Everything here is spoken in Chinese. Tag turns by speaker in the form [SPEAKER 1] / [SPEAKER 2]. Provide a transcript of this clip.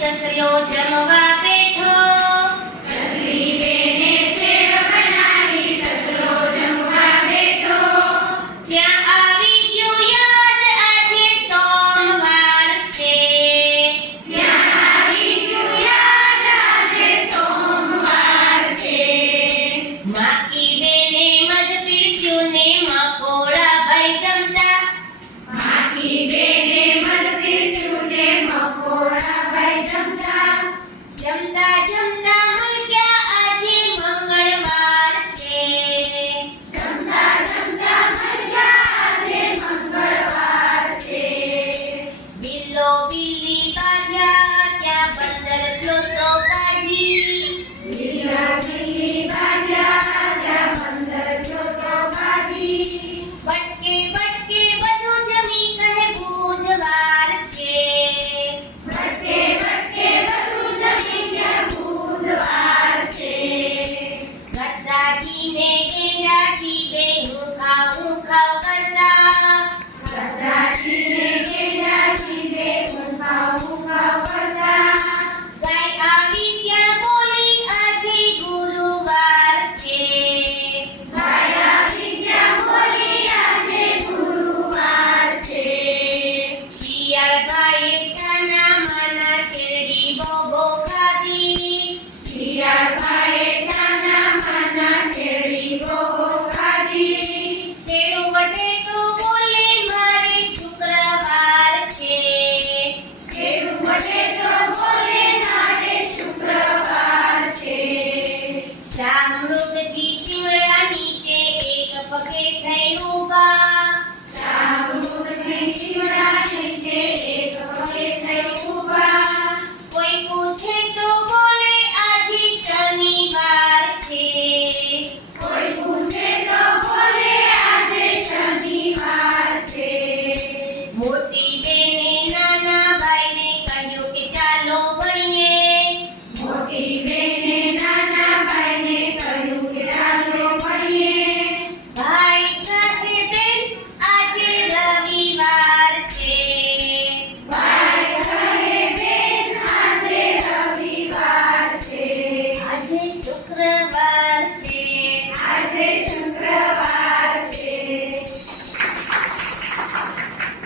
[SPEAKER 1] 现在有钱了吧 Sometimes Okay, thank